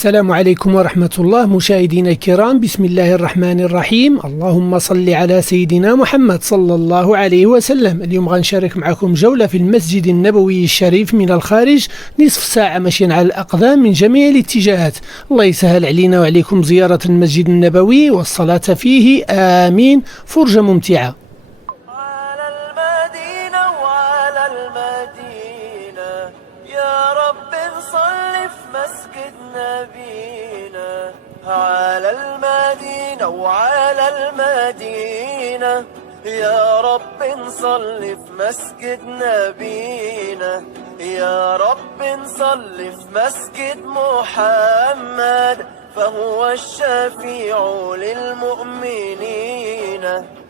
السلام عليكم ورحمة الله مشاهدينا الكرام. بسم الله الرحمن الرحيم. اللهم صل على سيدنا محمد صلى الله عليه وسلم. اليوم غنشارك معكم جولة في المسجد النبوي الشريف من الخارج، نصف ساعة مشي على الأقدام من جميع الاتجاهات. الله يسهل علينا وعليكم زيارة المسجد النبوي والصلاة فيه، آمين. فرجة ممتعة. على المدينة وعلى المدينة يا رب نصلي في مسجد نبينا. على المدينة وعلى المدينة يا رب نصلي في مسجد نبينا. يا رب نصلي في مسجد محمد، فهو الشفيع للمؤمنين.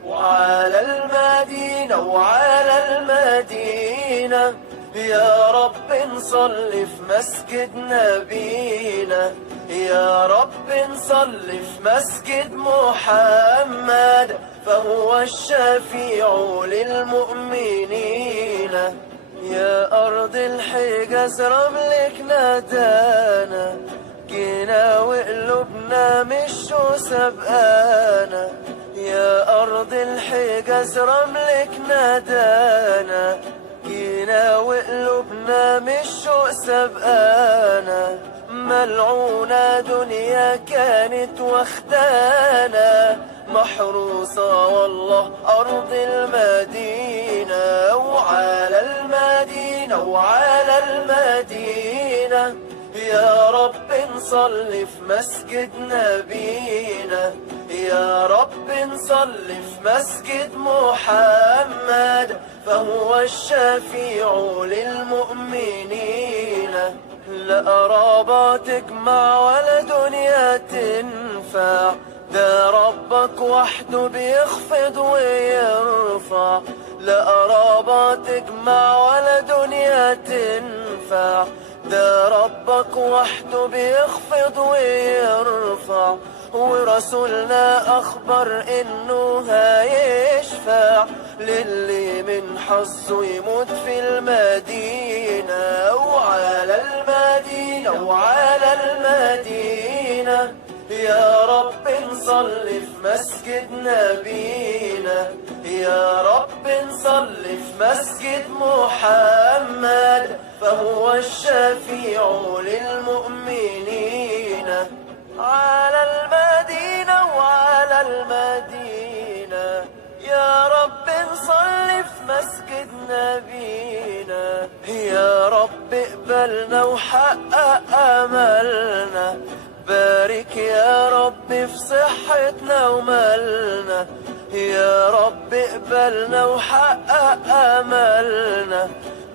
وعلى المدينة وعلى المدينة يا رب نصلي في مسجد نبينا. يا رب نصلي في مسجد محمد، فهو الشفيع للمؤمنين. يا أرض الحجاز رملك نادانا، جينا وقلوبنا مش سبقانا. يا أرض الحجاز رملك نادانا، جينا وقلوبنا مش سبقانا. ملعونة دنيا كانت واخدانا، محروسة والله أرض المدينة. وعلى المدينة وعلى المدينة يا رب نصلي في مسجد نبينا. يا رب نصلي في مسجد محمد، فهو الشفيع للمؤمنين. لا قرابة تجمع ولا دنيا تنفع، ده ربك وحده بيخفض ويرفع. لا قرابة تجمع ولا دنيا تنفع، ده ربك وحده بيخفض ويرفع. ورسولنا أخبر إنه هيشفع للي من حظه يموت في المدينة. وعلى المدينة وعلى المدينة يا رب نصلي في مسجد نبينا. يا رب نصلي في مسجد محمد، فهو الشفيع للمؤمنين. على المدينة وعلى المدينة يا رب نصلي في مسجد نبينا. يا رب اقبلنا وحقق أملنا، بارك يا رب في صحتنا ومالنا. يا رب اقبلنا وحقق أملنا،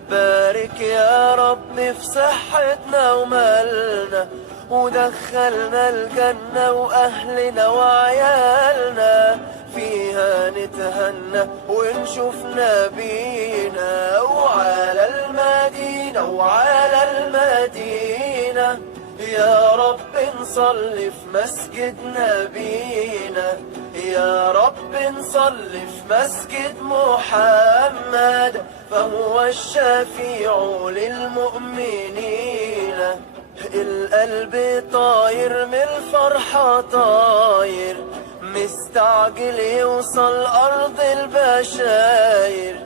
بارك يا رب في صحتنا ومالنا. ودخلنا الجنة وأهلنا وعيالنا، فيها نتهنى ونشوف نبينا. وعلى المدينة وعلى المدينة يا رب نصلي في مسجد نبينا. يا رب نصلي في مسجد محمد، فهو الشفيع للمؤمنين. القلب طاير من الفرحة طاير، مستعجل يوصل أرض البشاير.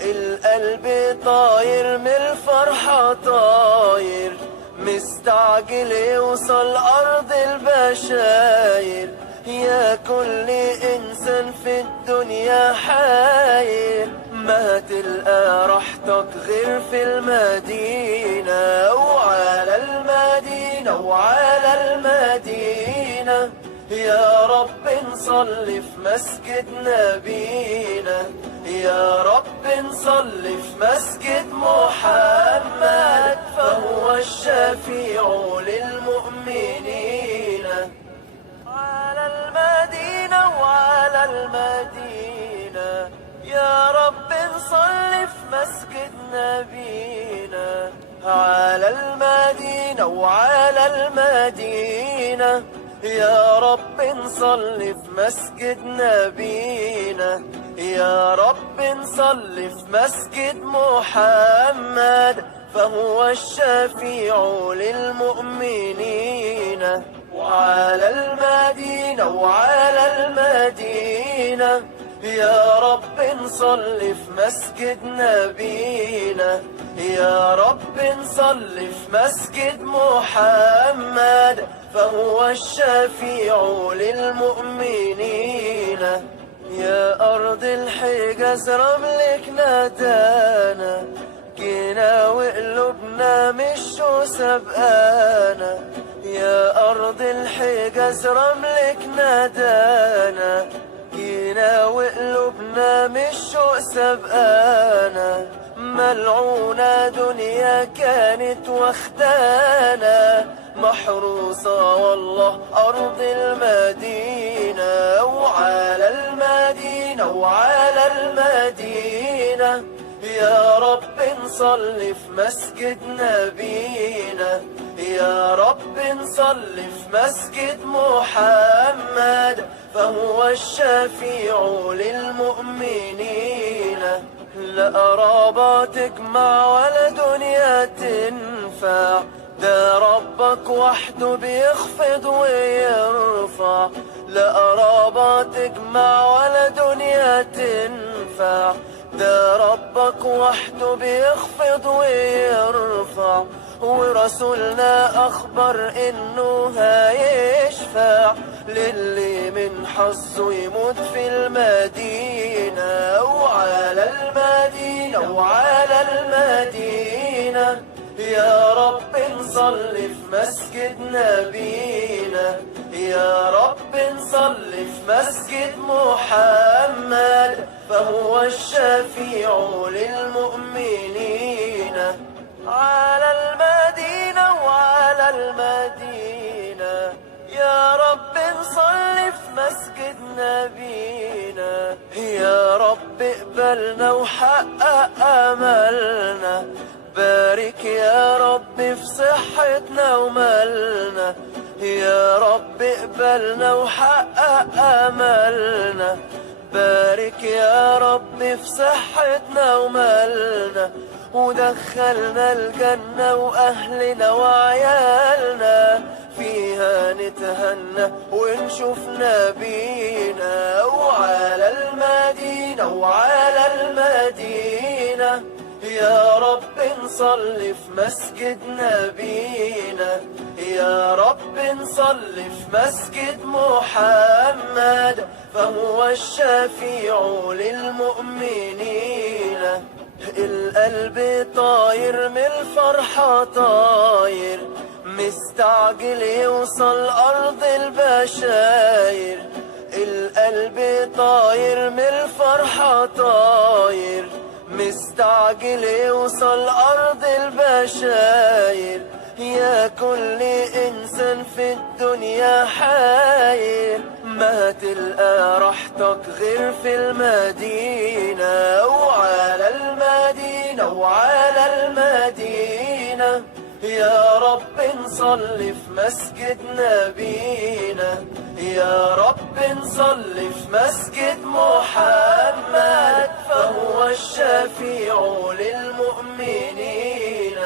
القلب طاير من الفرحة طاير، مستعجل يوصل أرض البشاير. يا كل إنسان في الدنيا حاير، ما تلقى راحتك غير في المدينة. وعلى المدينة وعلى المدينة يا رب نصلي في مسجد نبينا. يا رب نصلي في مسجد محمد، فهو الشفيع للمؤمنين. على المدينة وعلى المدينة يا رب نصلي في مسجد نبينا. على المدينة وعلى المدينة يا رب نصلي في مسجد نبينا. يا رب نصلي في مسجد محمد، فهو الشفيع للمؤمنين. المدينة وعلى المدينة وعلى المدينة يا رب نصل في مسجد نبينا يا رب نصل في مسجد محمد فهو الشفيع للمؤمنين يا أرض الحجاز رملك نادانا جينا وقلوبنا مش سبقانا يا أرض الحجاز رملك نادانا جينا وقلوبنا مش سبقانا ملعونة دنيا كانت واخدانا محروسة والله أرض المدينة وعلى المدينة وعلى المدينة يا رب نصل في مسجد نبينا يا رب نصل في مسجد محمد فهو الشفيع للمؤمنين لا قرابة تجمع ولا دنيا تنفع ده ربك وحده بيخفض ويرفع لا قرابة تجمع ولا دنيا تنفع ده ربك وحده بيخفض ويرفع ورسولنا أخبر إنه هيشفع للي من حظه يموت في المدينة وعلى المدينة وعلى المدينة يا رب نصل في مسجد نبينا يا رب نصل في مسجد محمد فهو الشفيع للمؤمنين على المدينة وعلى المدينة يا رب نصل في مسجد نبينا يا رب اقبلنا وحقق املنا بارك يا رب في صحتنا ومالنا يا رب اقبلنا وحقق املنا بارك يا رب في صحتنا ومالنا ودخلنا الجنة وأهلنا وعيالنا فيها نتهنى ونشوف نبينا وعلى المدينة وعلى المدينة يا رب نصل في مسجد نبينا يا رب نصل في مسجد محمد فهو الشفيع للمؤمنين القلب طاير من الفرحة طاير مستعجل يوصل أرض البشاير القلب طاير من الفرحة طاير مستعجل يوصل أرض البشاير يا كل إنسان في الدنيا حاير ما تلقى راحتك غير في المدينة وعلى المدينة وعلى المدينة يا رب نصل في مسجد نبينا يا رب نصل في مسجد محمد فهو الشفيع للمؤمنين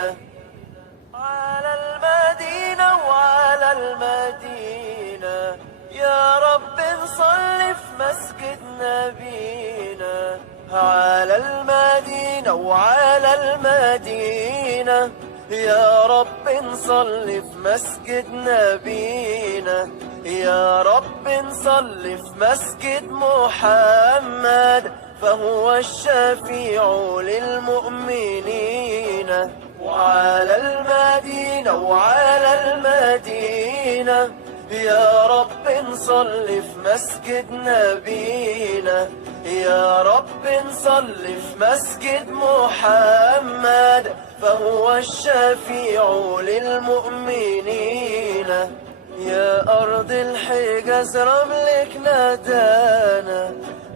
على المدينة وعلى المدينة يا رب نصل في مسجد نبينا على المدينة وعلى المدينة يا رب نصل في مسجد نبينا يا رب نصل في مسجد محمد فهو الشفيع للمؤمنين وعلى المدينة وعلى المدينة يا رب نصل في مسجد نبينا يا رب نصل في مسجد محمد فهو الشفيع للمؤمنين يا أرض الحجاز رملك نادانا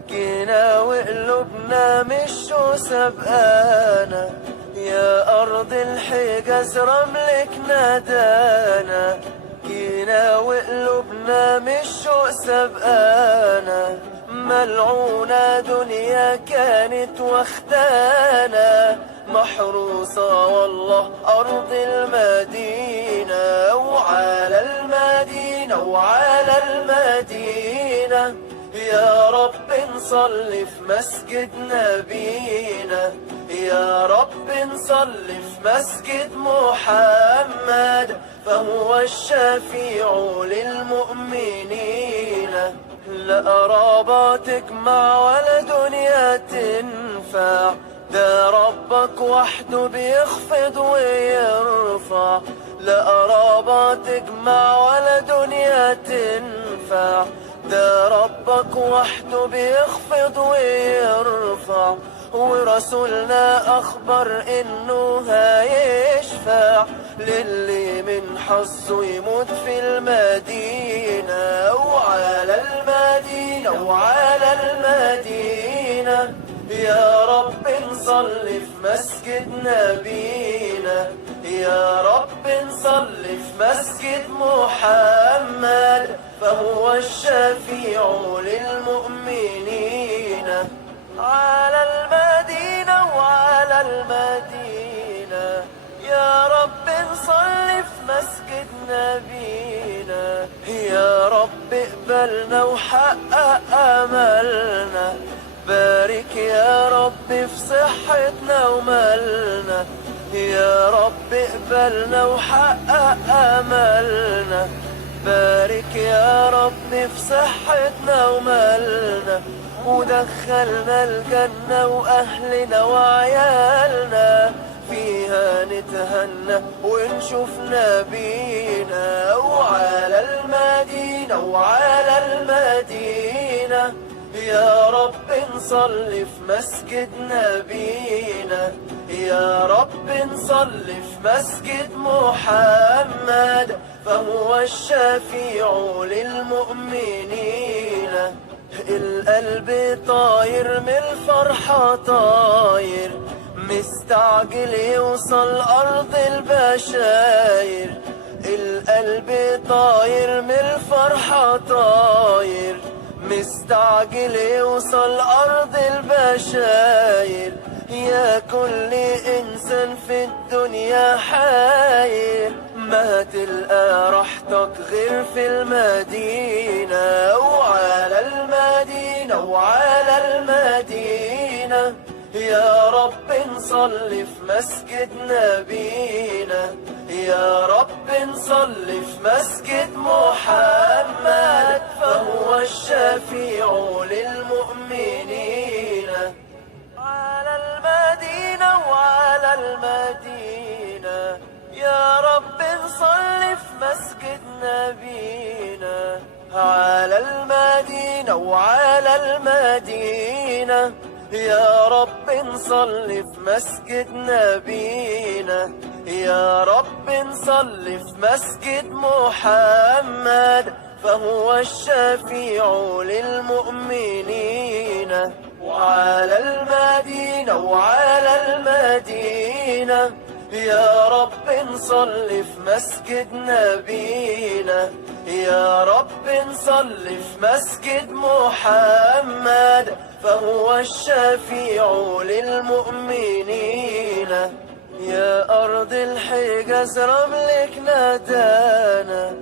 جينا وقلوبنا مش سبقانا يا أرض الحجاز رملك نادانا جينا وقلوبنا مش سبقانا ملعونة دنيا كانت واخدانا، محروسة والله أرض المدينة، وعلى المدينة وعلى المدينة يا رب نصلي في مسجد نبينا، يا رب نصلي في مسجد محمد، فهو الشفيع للمؤمنين. لا قرابة تجمع ولا دنيا تنفع، ده ربك وحده بيخفض ويرفع. لا قرابة تجمع ولا دنيا تنفع، ده ربك وحده بيخفض ويرفع. ورسولنا أخبر إنه هيشفع للي من حظه يموت في المدينة، وعلى المدينة وعلى المدينة يا رب نصلي في مسجد نبينا، يا رب نصلي في مسجد محمد، فهو الشفيع للمؤمنين. على المدينة وعلى المدينة يا رب نصلي في مسجد نبينا، يا رب اقبلنا وحقق املنا، بارك يا رب في صحتنا ومالنا، يا رب اقبلنا وحقق املنا، بارك يا رب في صحتنا ومالنا، ودخلنا الجنة وأهلنا وعيالنا، فيها نتهنى ونشوف نبينا. وعلى المدينة وعلى المدينة يا رب نصلي في مسجد نبينا، يا رب نصلي في مسجد محمد، فهو الشفيع للمؤمنين. القلب طاير من الفرحة طاير، مستعجل يوصل أرض البشاير. القلب طاير من الفرحة طاير، مستعجل يوصل أرض البشاير. يا كل إنسان في الدنيا حاير، ما تلقى راحتك غير في المدينة. وعلى المدينة وعلى المدينة يا رب نصلي في مسجد نبينا، يا رب نصلي في مسجد محمد، فهو الشفيع للمؤمنين. على المدينة وعلى المدينة يا رب نصلي في مسجد نبينا، على المدينة وعلى المدينة يا رب نصلي في مسجد نبينا، يا رب نصلي في مسجد محمد، فهو الشفيع للمؤمنين. وعلى المدينة وعلى المدينة يا رب نصلي في مسجد نبينا، يا رب نصلي في مسجد محمد، فهو الشفيع للمؤمنين. يا أرض الحجاز رملك نادانا،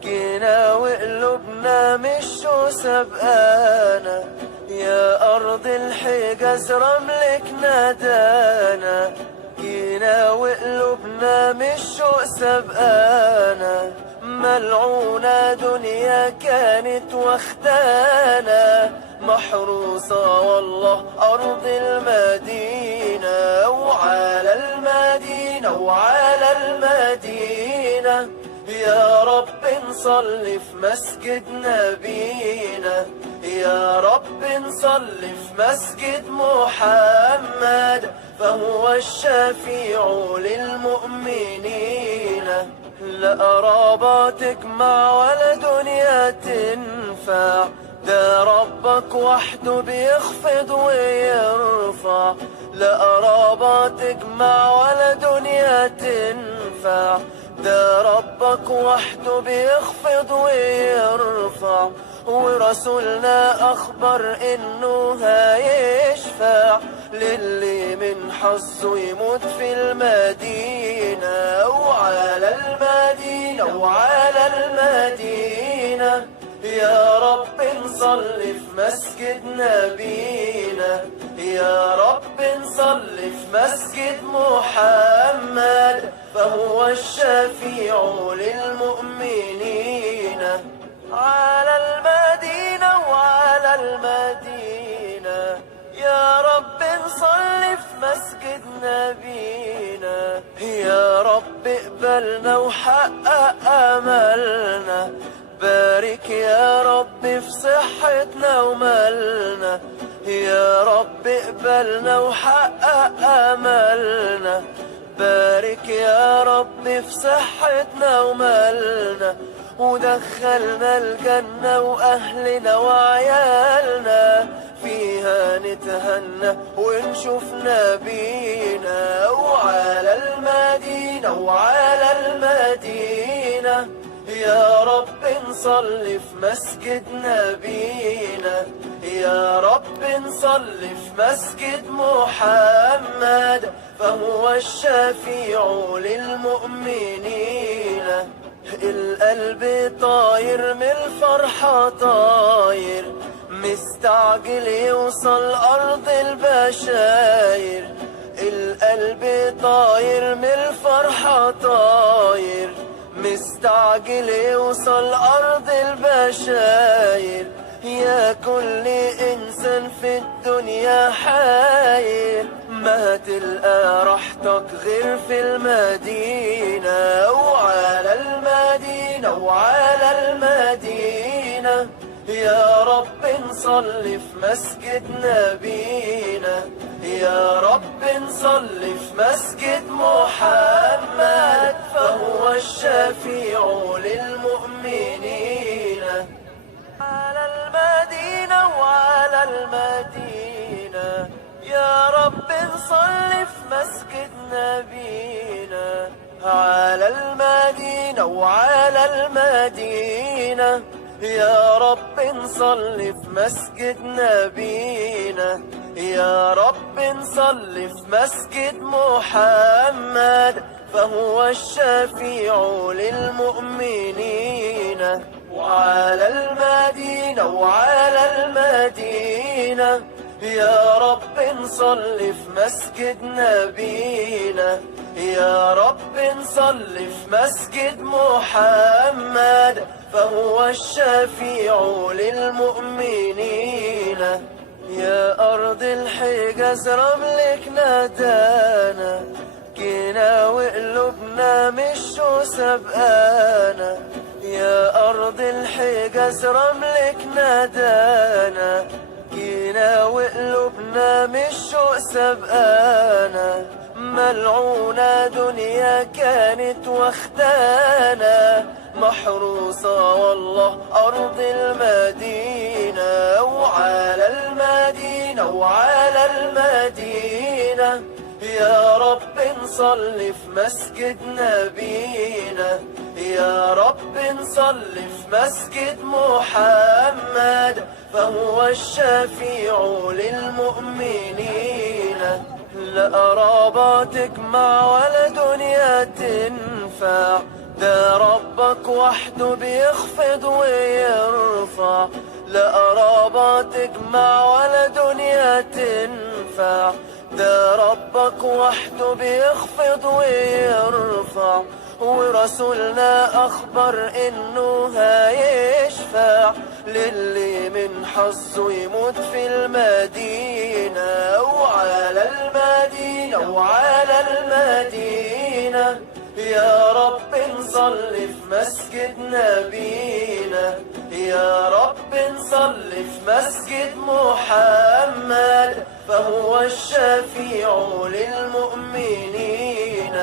جينا وقلوبنا مش سبقانا. يا أرض الحجاز رملك نادانا، جينا وقلوبنا مش سبقانا. ملعونة دنيا كانت واخدانا، محروسة والله أرض المدينة. وعلى المدينة وعلى المدينة يا رب نصلي في مسجد نبينا، يا رب نصلي في مسجد محمد، فهو الشفيع للمؤمنين. لا قرابة تجمع ولا دنيا تنفع، ده ربك وحده بيخفض ويرفع. لا قرابة تجمع ولا دنيا تنفع، ده ربك وحده بيخفض ويرفع. ورسولنا أخبر إنه هيشفع للي من حظه يموت في المدينة. وعلى المدينة وعلى المدينة يا رب نصلي في مسجد نبينا، يا رب نصلي في مسجد محمد فهو الشفيع للمؤمنين. على المدينة وعلى المدينة يا رب نصلي في مسجد نبينا، يا رب اقبلنا وحقق املنا، بارك يا رب في صحتنا ومالنا، يا رب اقبلنا وحقق املنا، بارك يا رب في صحتنا ومالنا، ودخلنا الجنة وأهلنا وعيالنا فيها نتهنى ونشوف نبينا. وعلى المدينة وعلى المدينة يا رب نصلي في مسجد نبينا، يا رب نصلي في مسجد محمد فهو الشفيع للمؤمنين. القلب طاير من الفرحة طاير، مستعجل يوصل أرض البشاير. القلب طاير من الفرحة طاير، مستعجل يوصل أرض البشاير. يا كل إنسان في الدنيا حاير، ما هتلقى راحتك غير في المدينة. وعلى المدينة وعلى المدينة يا رب نصلي في مسجد نبينا، يا رب نصلي في مسجد محمد فهو الشفيع للمؤمنين. على المدينة وعلى المدينة يا رب نصلي في مسجد نبينا، على المدينة وعلى المدينة يا رب نصلي في مسجد نبينا، يا رب نصلي في مسجد محمد فهو الشفيع للمؤمنين. وعلى المدينة وعلى المدينة يا رب نصلي في مسجد نبينا، يا رب نصلي في مسجد محمد فهو الشفيع للمؤمنين. يا أرض الحجاز رملك نادانا، جينا وقلوبنا مش سبقانا. يا أرض الحجاز رملك نادانا، جينا وقلوبنا مش سبقانا. ملعونة دنيا كانت واخدانا، محروسة والله أرض المدينة. وعلى المدينة وعلى المدينة يا رب نصلي في مسجد نبينا، يا رب نصلي في مسجد محمد فهو الشفيع للمؤمنين. لا قرابة تجمع ولا دنيا تنفع، ده ربك وحده بيخفض ويرفع. لا قرابة تجمع ولا دنيا تنفع، ده ربك وحده بيخفض ويرفع. ورسولنا أخبر إنه هيشفع للي من حظه يموت في المدينة. وعلى المدينة وعلى المدينة يا رب نصلي في مسجد نبينا، يا رب نصلي في مسجد محمد فهو الشفيع للمؤمنين.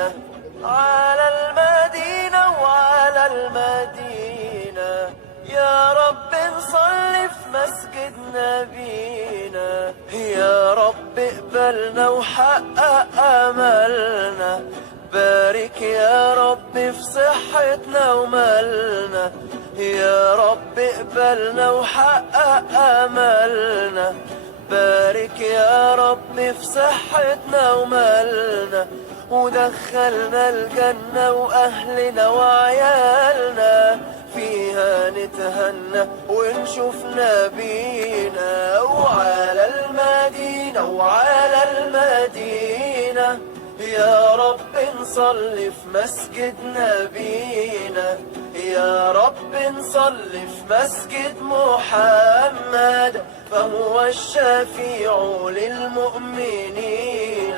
على المدينة وعلى المدينة يا رب نصلي في مسجد نبينا، يا رب اقبلنا وحقق املنا، بارك يا رب في صحتنا ومالنا، يا رب اقبلنا وحقق املنا. بارك يا رب في صحتنا ومالنا، ودخلنا الجنة وأهلنا وعيالنا، فيها نتهنى ونشوف نبينا. وعلى المدينة وعلى المدينة يا رب نصلي في مسجد نبينا. يا رب نصلي في مسجد محمد، فهو الشفيع للمؤمنين.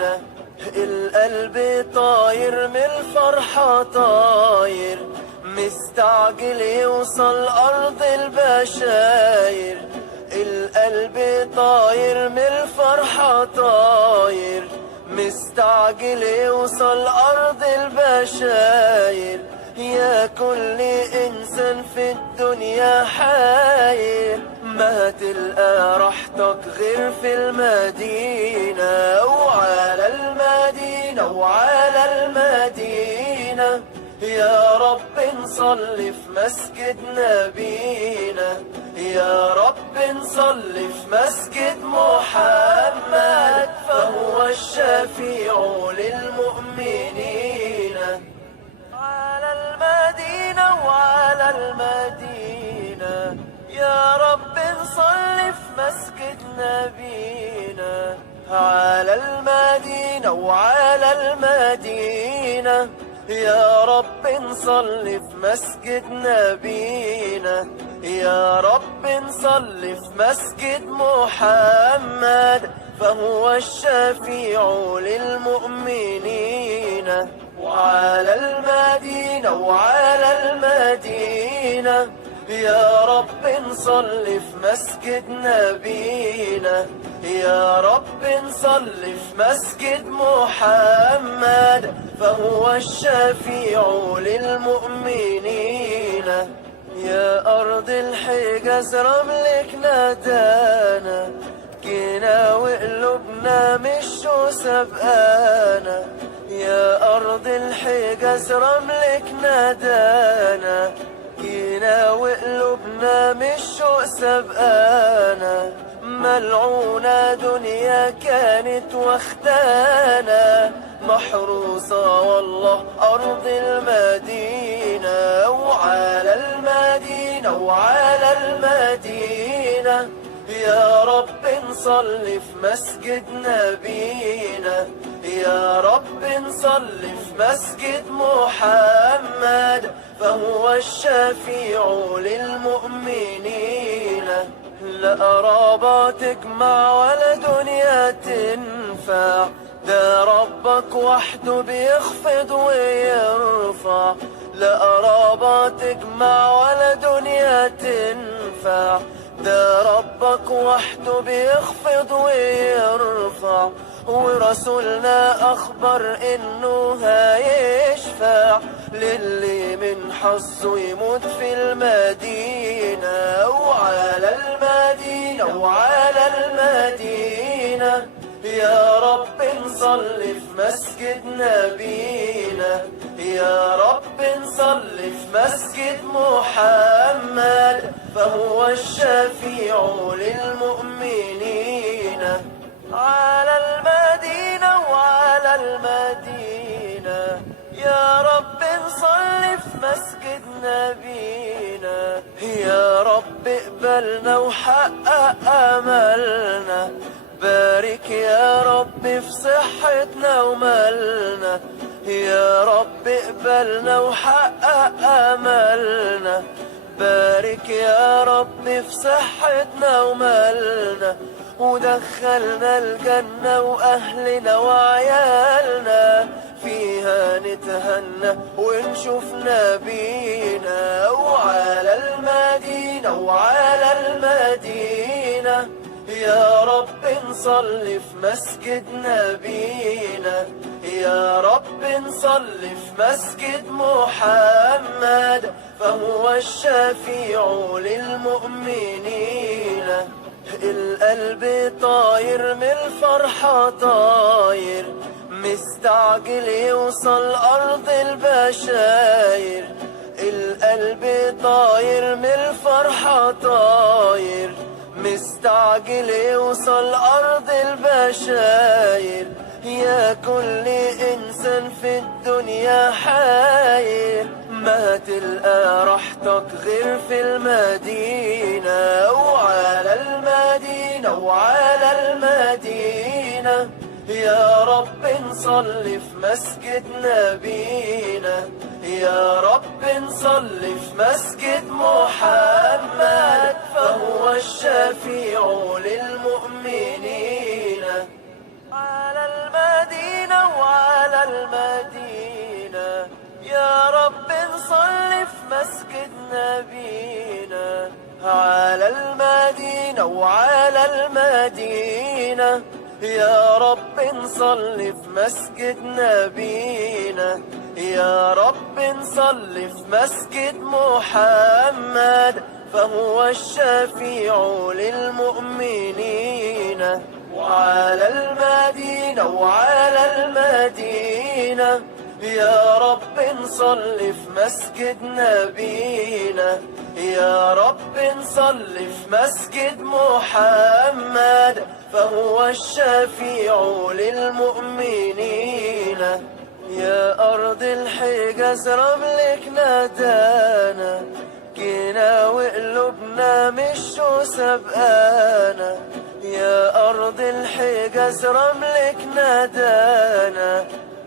القلب طاير من الفرحة طاير، مستعجل يوصل أرض البشاير. القلب طاير من الفرحة طاير، مستعجل يوصل أرض البشاير. يا كل إنسان في الدنيا حاير، ما تلقى راحتك غير في المدينة. وعلى المدينة وعلى المدينة يا رب نصلي في مسجد نبينا. يا رب نصلي في مسجد محمد، فهو الشفيع للمؤمنين. على المدينة وعلى المدينة يا رب نصلي في مسجد نبينا. على المدينة وعلى المدينة يا رب نصلي في مسجد نبينا. يا رب نصلي في مسجد محمد، فهو الشفيع للمؤمنين. وعلى المدينة وعلى المدينة يا رب نصلي في مسجد نبينا. يا رب نصلي في مسجد محمد، فهو الشفيع للمؤمنين. يا أرض الحجاز رملك نادانا، جينا وقلوبنا مش سبقانا. يا أرض الحجاز رملك نادانا، جينا وقلوبنا مش سبقانا. ملعونة دنيا كانت واخدانا، محروسة والله أرض المدينة. وعلى المدينة وعلى المدينة يا رب نصلي في مسجد نبينا. يا رب نصلي في مسجد محمد، فهو الشفيع للمؤمنين. لا قرابة تجمع ولا دنيا تنفع، ده ربك وحده بيخفض ويرفع. لا قرابة تجمع ولا دنيا تنفع، ده ربك وحده بيخفض ويرفع. ورسولنا أخبر إنه هيشفع للي من حظه يموت في المدينة. وعلى المدينة وعلى المدينة يا رب نصلي في مسجد نبينا. يا رب نصلي في مسجد محمد، فهو الشفيع للمؤمنين. على المدينة وعلى المدينة يا رب نصلي في مسجد نبينا. يا رب اقبلنا وحقق املنا. بارك يا رب في صحتنا ومالنا. يا رب اقبلنا وحقق املنا. بارك يا رب في صحتنا ومالنا، ودخلنا الجنة وأهلنا وعيالنا، فيها نتهنى ونشوف نبينا. وعلى المدينة وعلى المدينة يا رب نصلي في مسجد نبينا. يا رب نصلي في مسجد محمد، فهو الشفيع للمؤمنين. القلب طاير من الفرحة طاير، مستعجل يوصل أرض البشاير. القلب طاير من الفرحة طاير، مستعجل يوصل أرض البشاير. يا كل إنسان في الدنيا حاير، ما تلقى راحتك غير في المدينة، وعلى المدينة وعلى المدينة. يا رب نصلي في مسجد نبينا، يا رب نصلي في مسجد محمد، فهو الشفيع للمؤمنين. على المدينة وعلى المدينة، يا رب نصلي في مسجد نبينا. على المدينة وعلى المدينة، يا رب نصلي في مسجد نبينا، يا رب نصلي في مسجد محمد، فهو الشفيع للمؤمنين. وعلى المدينة وعلى المدينة، يا رب نصلي في مسجد نبينا، يا رب نصلي في مسجد محمد، فهو الشفيع للمؤمنين. يا أرض الحجاز رملك نادانا، جينا وقلوبنا مش سبقانا. يا أرض الحجاز رملك نادانا،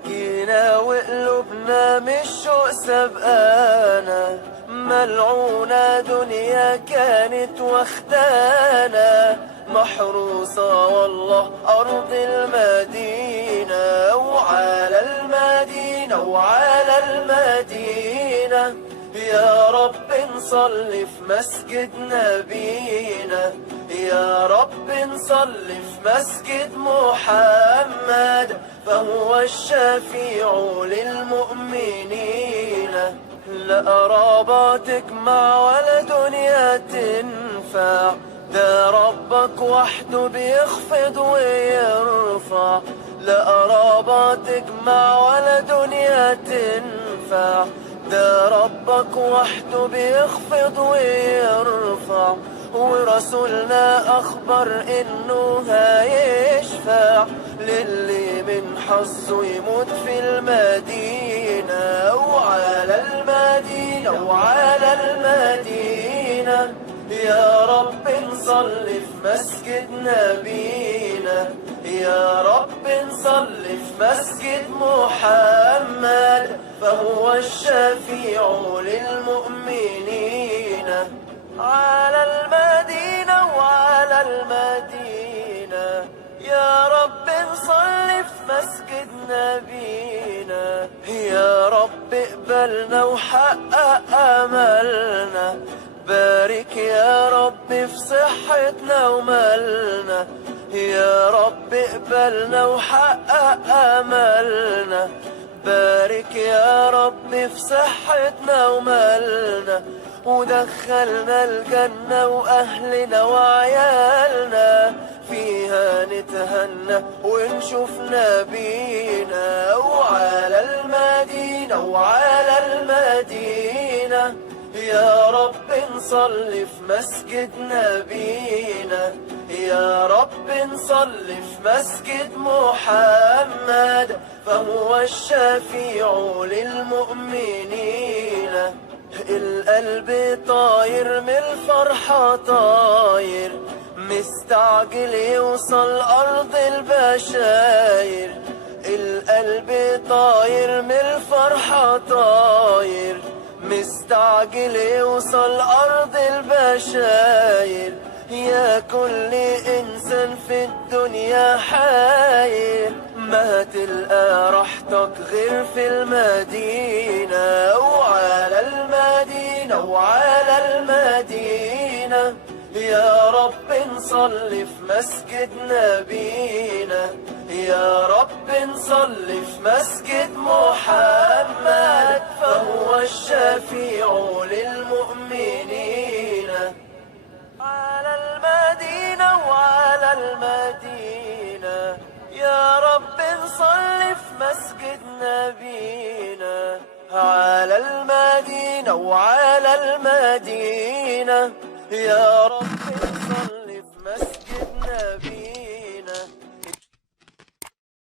جينا وقلوبنا مش سبقانا. ملعونة دنيا كانت واخدانا، محروسة والله أرض المدينة. وعلى المدينة وعلى المدينة، يا رب نصلي في مسجد نبينا، يا رب نصلي في مسجد محمد، فهو الشفيع للمؤمنين. لا قرابة تجمع ولا دنيا تنفع، ده ربك وحده بيخفض ويرفع. لا قرابة تجمع ولا دنيا تنفع، ده ربك وحده بيخفض ويرفع. ورسولنا أخبر إنه هيشفع للي من حظه يموت في المدينة. وعلى المدينة وعلى المدينة، يا رب نصلي في مسجد نبينا، يا رب نصلي في مسجد محمد، فهو الشفيع للمؤمنين. على المدينة وعلى المدينة، يا رب نصلي في مسجد نبينا، يا رب اقبلنا وحقق أملنا. بارك يا رب في صحتنا ومالنا، يا رب اقبلنا وحقق أملنا. بارك يا رب في صحتنا ومالنا، ودخلنا الجنة وأهلنا وعيالنا، فيها نتهنى ونشوف نبينا. وعلى المدينة وعلى المدينة، يا رب نصلي في مسجد نبينا، يا رب نصلي في مسجد محمد، فهو الشفيع للمؤمنين. القلب طاير من الفرحة طاير، مستعجل يوصل أرض البشاير. القلب طاير من الفرحة طاير، مستعجل يوصل أرض البشاير. يا كل إنسان في الدنيا حاير، ما تلقى راحتك غير في المدينة. وعلى المدينة وعلى المدينة، يا رب نصلي في مسجد نبينا، يا رب نصلي في مسجد محمد، فهو الشفيع للمؤمنين. على المدينة وعلى المدينة، يا رب نصلي في مسجد نبينا. على المدينة وعلى المدينة، يا رب